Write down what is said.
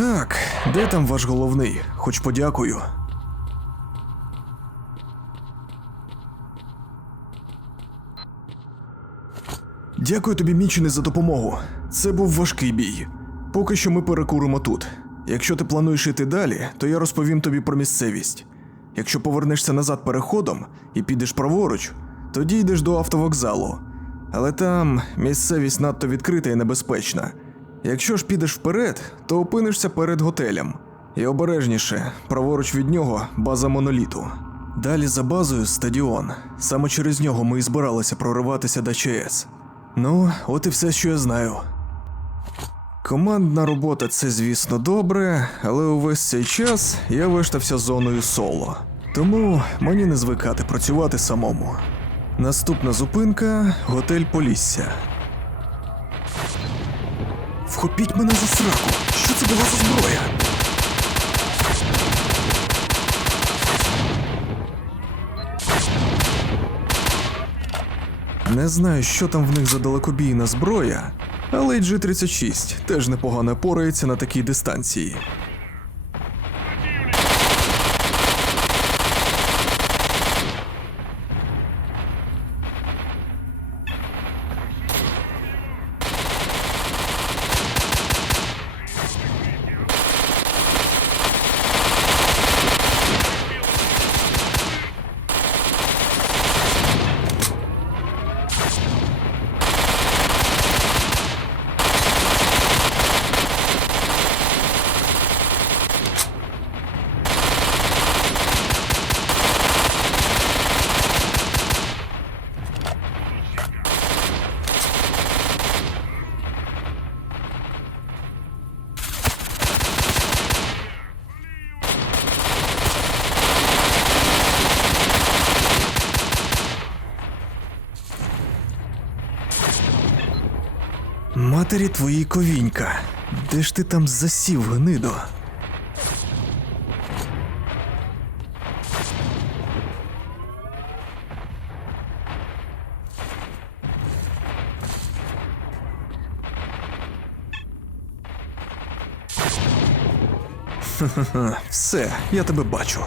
Так, де там ваш головний? Хоч подякую. Дякую тобі, Мічене, за допомогу. Це був важкий бій. Поки що ми перекуримо тут. Якщо ти плануєш іти далі, то я розповім тобі про місцевість. Якщо повернешся назад переходом і підеш праворуч, тоді йдеш до автовокзалу. Але там місцевість надто відкрита і небезпечна. Якщо ж підеш вперед, то опинишся перед готелем. І обережніше, праворуч від нього база моноліту. Далі за базою стадіон. Саме через нього ми і збиралися прориватися до ЧС. Ну, от і все, що я знаю. Командна робота це, звісно, добре, але увесь цей час я виштався зоною соло. Тому мені не звикати працювати самому. Наступна зупинка готель Полісся. Вхопіть мене за сраку! Що це була за зброя? Не знаю, що там в них за далекобійна зброя, але й G36 теж непогано порається на такій дистанції. Матері твої ковінька. Де ж ти там засів, гнидо? Все, я тебе бачу.